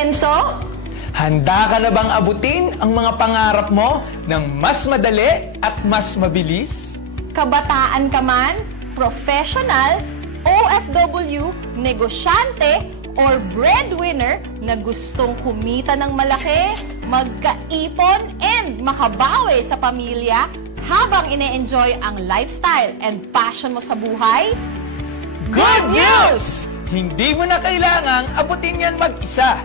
umasenso? Handa ka na bang abutin ang mga pangarap mo ng mas madali at mas mabilis? Kabataan ka man, professional, OFW, negosyante, or breadwinner na gustong kumita ng malaki, magkaipon, and makabawi sa pamilya habang ine-enjoy ang lifestyle and passion mo sa buhay? Good news! Hindi mo na kailangang abutin yan mag-isa.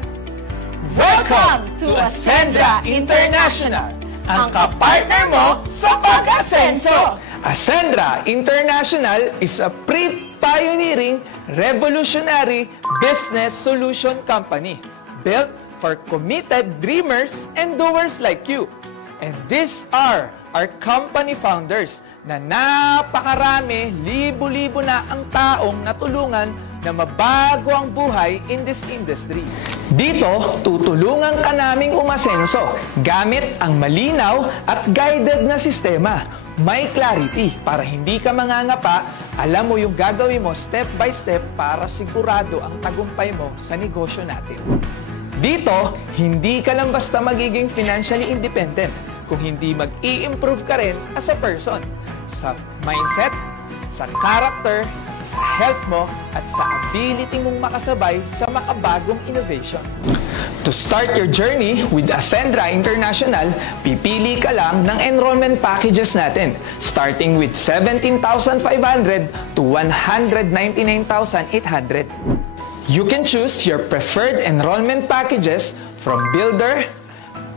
Welcome to Ascendra International, ang kapartner mo sa pag-asenso. Ascendra International is a pre-pioneering, revolutionary business solution company built for committed dreamers and doers like you. And these are our company founders na napakarami, libo-libo na ang taong natulungan na mabago ang buhay in this industry. Dito, tutulungan ka naming umasenso gamit ang malinaw at guided na sistema. May clarity para hindi ka mangangapa, alam mo yung gagawin mo step by step para sigurado ang tagumpay mo sa negosyo natin. Dito, hindi ka lang basta magiging financially independent kung hindi mag-i-improve ka rin as a person sa mindset, sa character, sa health mo, at sa ability mong makasabay sa makabagong innovation. To start your journey with Ascendra International, pipili ka lang ng enrollment packages natin, starting with 17,500 to 199,800. You can choose your preferred enrollment packages from builder,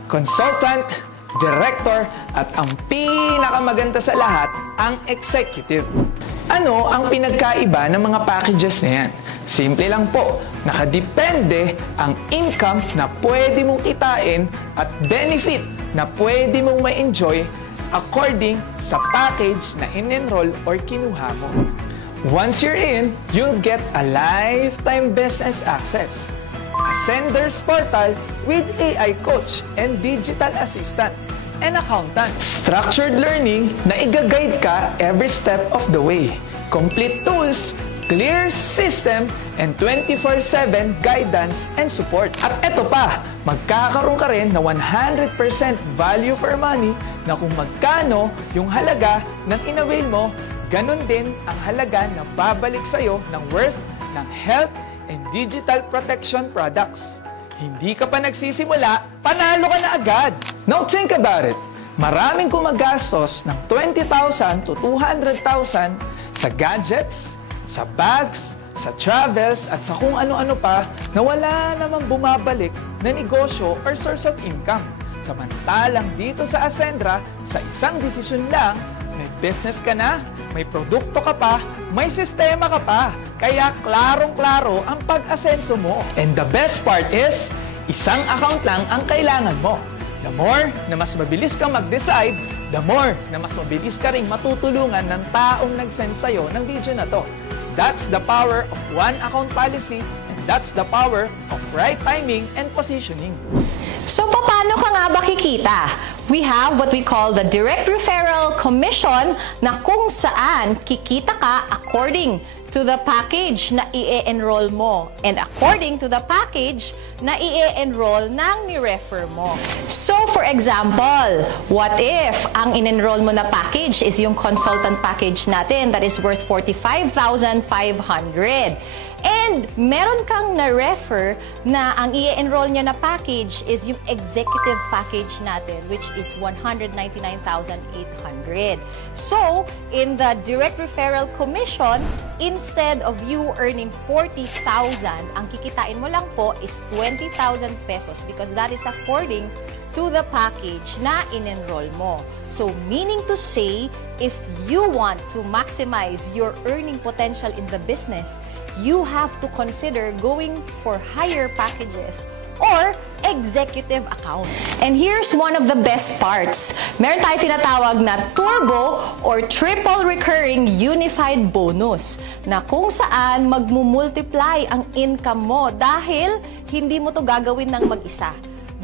consultant, director, at ang pinakamaganda sa lahat, ang executive. Ano ang pinagkaiba ng mga packages na yan? Simple lang po, nakadepende ang income na pwede mong kitain at benefit na pwede mong ma-enjoy according sa package na in-enroll or kinuha mo. Once you're in, you'll get a lifetime business access, Ascender's portal with AI coach and digital assistant, and accountant. Structured learning na i-guide ka every step of the way. Complete tools, clear system, and 24/7 guidance and support. At eto pa, magkakaroon ka rin na 100% value for money na kung magkano yung halaga ng in-avail mo, ganun din ang halaga na babalik sa'yo ng worth ng health and digital protection products. Hindi ka pa nagsisimula, panalo ka na agad! Now think about it. Maraming gumagastos ng 20,000 to 200,000 sa gadgets, sa bags, sa travels, at sa kung ano-ano pa na wala namang bumabalik na negosyo or source of income. Samantalang dito sa Ascendra, sa isang desisyon lang, may business ka na, may produkto ka pa, may sistema ka pa. Kaya klarong-klaro ang pag-asenso mo. And the best part is, isang account lang ang kailangan mo. The more na mas mabilis kang mag-decide, the more na mas mabilis ka rin matutulungan ng taong nag-send sa'yo ng video na to. That's the power of one account policy, and that's the power of right timing and positioning. So, paano ka nga ba kikita? We have what we call the direct referral commission na kung saan kikita ka according to the package na i-enroll mo and according to the package na i-enroll ng ni-refer mo. So, for example, what if ang in-enroll mo na package is yung consultant package natin that is worth 45,500? And meron kang na-refer na ang i-enroll niya na package is yung executive package natin, which is 199,800. So, in the direct referral commission, instead of you earning 40,000, ang kikitain mo lang po is 20,000 pesos because that is according to the package na in-enroll mo. So, meaning to say, if you want to maximize your earning potential in the business, you have to consider going for higher packages or executive account. And here's one of the best parts. Meron tayo tinatawag na turbo or triple recurring unified bonus na kung saan magmumultiply ang income mo dahil hindi mo to gagawin ng mag-isa.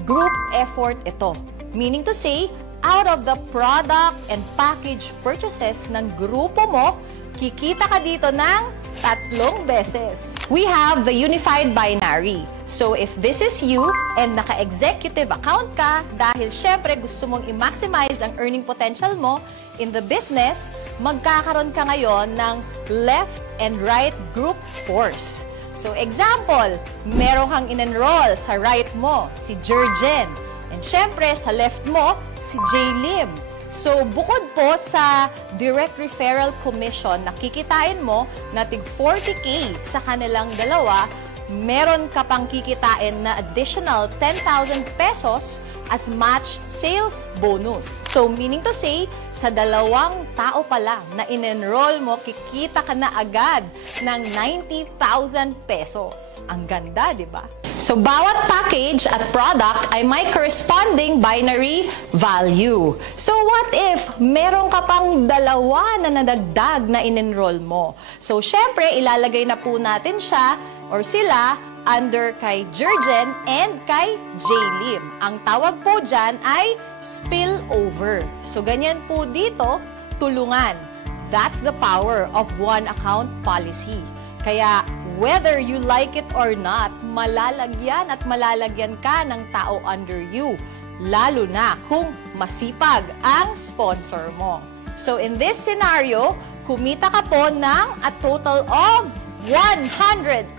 Group effort ito. Meaning to say, out of the product and package purchases ng grupo mo, kikita ka dito ng 3 beses. We have the unified binary. So if this is you and naka-executive account ka, dahil syempre gusto mong i-maximize ang earning potential mo in the business, magkakaroon ka ngayon ng left and right group force. So example, meron kang in-enroll sa right mo, si Jurgen. And syempre, sa left mo, si J-Lim. So, bukod po sa direct referral commission na kikitain mo na tig 40K sa kanilang dalawa, meron ka pang kikitain na additional 10,000 pesos as matched sales bonus. So, meaning to say, sa dalawang tao pala na in-enroll mo, kikita ka na agad ng 90,000 pesos. Ang ganda, di ba? So, bawat package at product ay may corresponding binary value. So, what if meron ka pang dalawa na nadagdag na in-enroll mo? So, syempre, ilalagay na po natin siya or sila under kay Jurgen and kay J-Lim. Ang tawag po dyan ay spillover. So, ganyan po dito, tulungan. That's the power of one account policy. Kaya, whether you like it or not, malalagyan at malalagyan ka ng tao under you. Lalo na kung masipag ang sponsor mo. So, in this scenario, kumita ka po ng a total of 180,000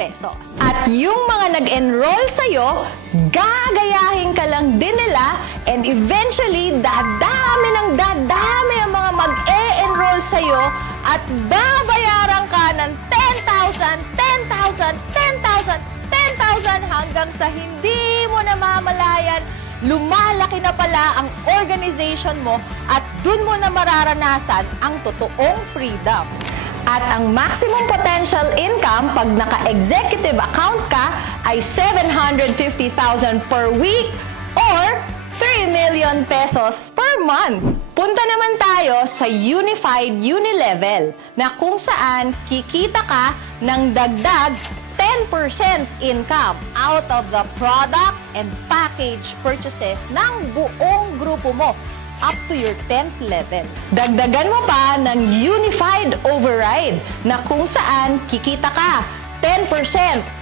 pesos. At yung mga nag-enroll sa'yo, gagayahin ka lang din nila and eventually, dadami ang mga mag-e-enroll sa'yo at babayaran ka ng 10,000, 10,000, 10,000, 10,000 hanggang sa hindi mo namamalayan, lumalaki na pala ang organization mo at dun mo na mararanasan ang totoong freedom. At ang maximum potential income pag naka-executive account ka ay 750,000 per week or 3 million pesos per month. Punta naman tayo sa Unified Unilevel na kung saan kikita ka ng dagdag 10% income out of the product and package purchases ng buong grupo mo up to your 10th level. Dagdagan mo pa ng Unified Override na kung saan kikita ka 10%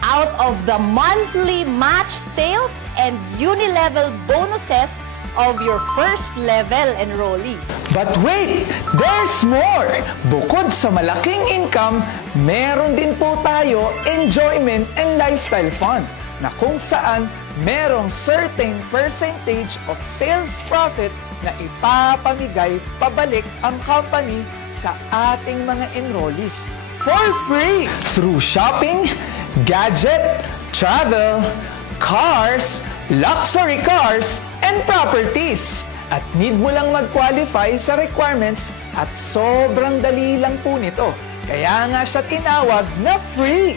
out of the monthly match sales and Unilevel bonuses of your first level enrollees. But wait! There's more! Bukod sa malaking income, meron din po tayo enjoyment and lifestyle fund na kung saan merong certain percentage of sales profit na ipapamigay pabalik ang company sa ating mga enrollees for free through shopping, gadget, travel, cars, luxury cars, and properties. At need mo lang mag-qualify sa requirements at sobrang dali lang po nito. Kaya nga siya tinawag na free.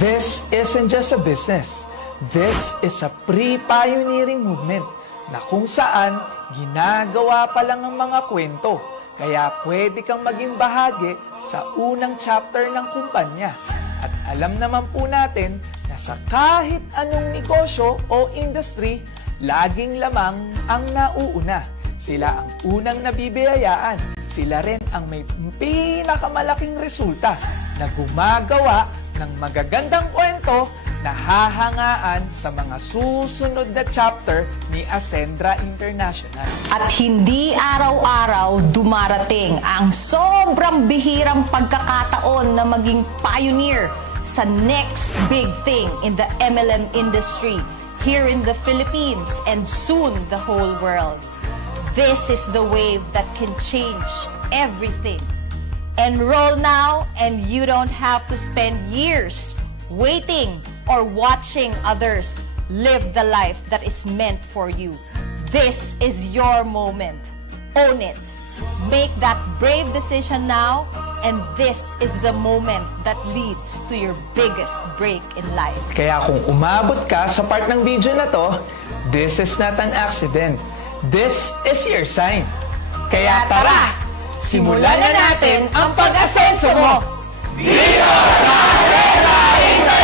This isn't just a business. This is a pre-pioneering movement na kung saan ginagawa pa lang ang mga kwento. Kaya pwede kang maging bahagi sa unang chapter ng kumpanya. At alam naman po natin na sa kahit anong negosyo o industry, laging lamang ang nauuna. Sila ang unang nabibiyayaan. Sila rin ang may pinakamalaking resulta na gumagawa ng magagandang kwento na hahangaan sa mga susunod na chapter ni Ascendra International. At hindi araw-araw dumarating ang sobrang bihirang pagkakataon na maging pioneer sa next big thing in the MLM industry here in the Philippines and soon the whole world. This is the wave that can change everything. Enroll now and you don't have to spend years waiting or watching others live the life that is meant for you. This is your moment. Own it. Make that brave decision now, and this is the moment that leads to your biggest break in life. Kaya kung umabot ka sa part ng video na to, this is not an accident. This is your sign. Kaya tara, simulan na natin ang pag-asenso mo! Dito sa Ascendra International!